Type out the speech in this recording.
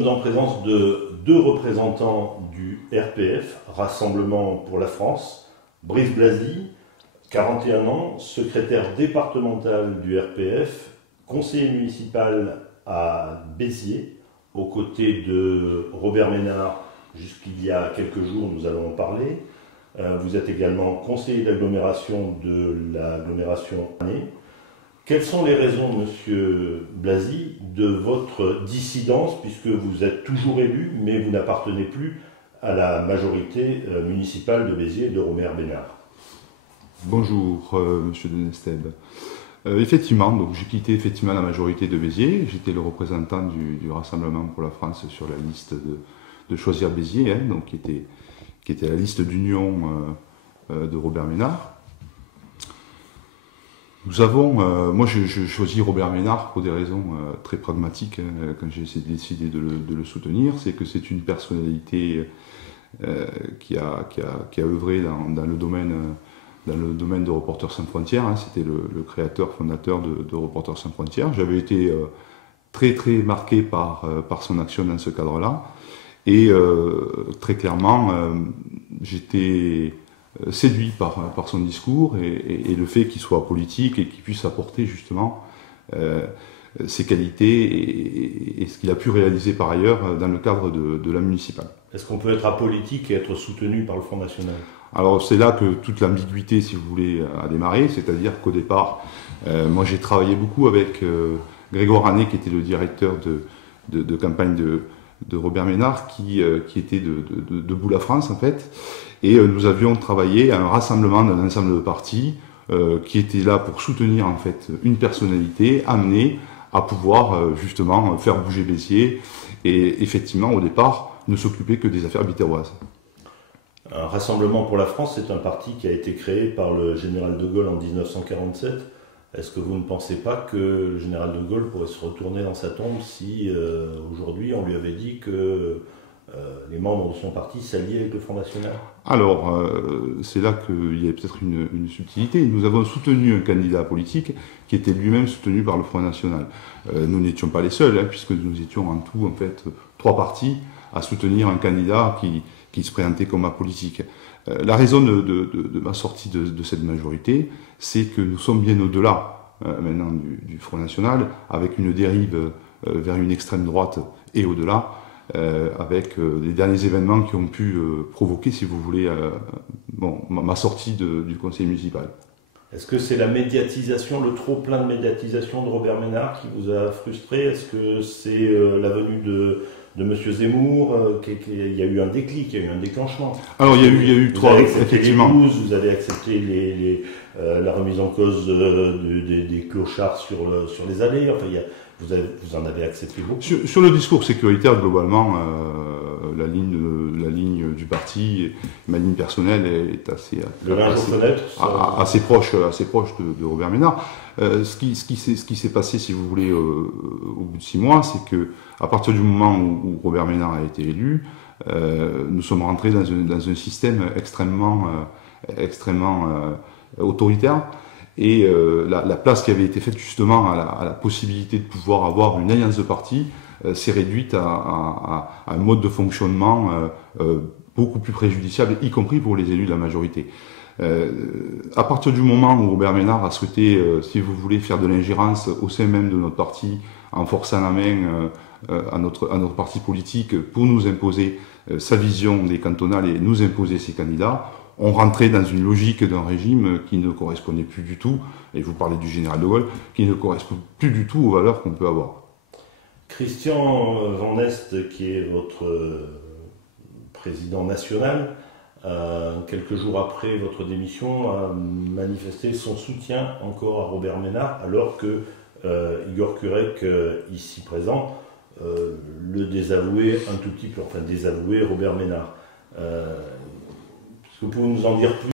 sommes en présence de deux représentants du RPF, Rassemblement pour la France, Brice Blazy, 41 ans, secrétaire départemental du RPF, conseiller municipal à Béziers, aux côtés de Robert Ménard, jusqu'il y a quelques jours, nous allons en parler. Vous êtes également conseiller d'agglomération de l'agglomération Année. Quelles sont les raisons, Monsieur Blazy, de votre dissidence, puisque vous êtes toujours élu, mais vous n'appartenez plus à la majorité municipale de Béziers de Robert Ménard? Bonjour, Monsieur Denesteb. Effectivement, donc j'ai quitté effectivement la majorité de Béziers. J'étais le représentant du Rassemblement pour la France sur la liste de Choisir Béziers, donc qui était la liste d'union de Robert Ménard. Nous avons, moi je choisis Robert Ménard pour des raisons très pragmatiques quand j'ai décidé de le soutenir. C'est que c'est une personnalité qui a œuvré dans le domaine de Reporters sans frontières. C'était le créateur, fondateur de Reporters sans frontières. J'avais été très marqué par son action dans ce cadre-là. Et très clairement, j'étais séduit par son discours et le fait qu'il soit politique et qu'il puisse apporter justement ses qualités et ce qu'il a pu réaliser par ailleurs dans le cadre de la municipale. Est-ce qu'on peut être apolitique et être soutenu par le Front National? Alors c'est là que toute l'ambiguïté, si vous voulez, a démarré, c'est-à-dire qu'au départ, moi j'ai travaillé beaucoup avec Grégoire Année, qui était le directeur de campagne de Robert Ménard, qui était de Debout la France en fait, et nous avions travaillé à un rassemblement d'un ensemble de partis qui était là pour soutenir en fait une personnalité amenée à pouvoir justement faire bouger Béziers et effectivement au départ ne s'occuper que des affaires bitéroises. Un Rassemblement pour la France, c'est un parti qui a été créé par le général de Gaulle en 1947. Est-ce que vous ne pensez pas que le général de Gaulle pourrait se retourner dans sa tombe si aujourd'hui on lui avait dit que les membres de son parti s'alliaient avec le Front National? Alors, c'est là qu'il y a peut-être une subtilité. Nous avons soutenu un candidat politique qui était lui-même soutenu par le Front National. Nous n'étions pas les seuls, puisque nous étions en tout, en fait, 3 partis à soutenir un candidat qui se présentait comme apolitique. La raison de ma sortie de cette majorité, c'est que nous sommes bien au-delà maintenant du Front National, avec une dérive vers une extrême droite et au-delà, avec les derniers événements qui ont pu provoquer, si vous voulez, ma sortie du conseil municipal. Est-ce que c'est la médiatisation, le trop plein de médiatisation de Robert Ménard qui vous a frustré? Est-ce que c'est la venue de M. Zemmour, il y a eu un déclic, il y a eu un déclenchement? Alors il y a eu 3, effectivement. Vous avez accepté la remise en cause des clochards sur les allées, enfin, vous en avez accepté beaucoup. Sur le discours sécuritaire, globalement, la ligne du parti, ma ligne personnelle est assez proche de Robert Ménard. Ce qui s'est passé, si vous voulez, au bout de 6 mois, c'est que à partir du moment où Robert Ménard a été élu, nous sommes rentrés dans un système extrêmement autoritaire. Et la place qui avait été faite justement à la possibilité de pouvoir avoir une alliance de partis s'est réduite à un mode de fonctionnement beaucoup plus préjudiciable, y compris pour les élus de la majorité. À partir du moment où Robert Ménard a souhaité, si vous voulez, faire de l'ingérence au sein même de notre parti, en forçant la main à notre parti politique pour nous imposer sa vision des cantonales et nous imposer ses candidats, on rentrait dans une logique d'un régime qui ne correspondait plus du tout, et vous parlez du général de Gaulle, qui ne correspond plus du tout aux valeurs qu'on peut avoir. Christian Van Est, qui est votre président national, quelques jours après votre démission, a manifesté son soutien encore à Robert Ménard, alors que Igor Kurek, ici présent, le désavouait un tout petit peu, enfin désavouait Robert Ménard. Est-ce que vous pouvez nous en dire plus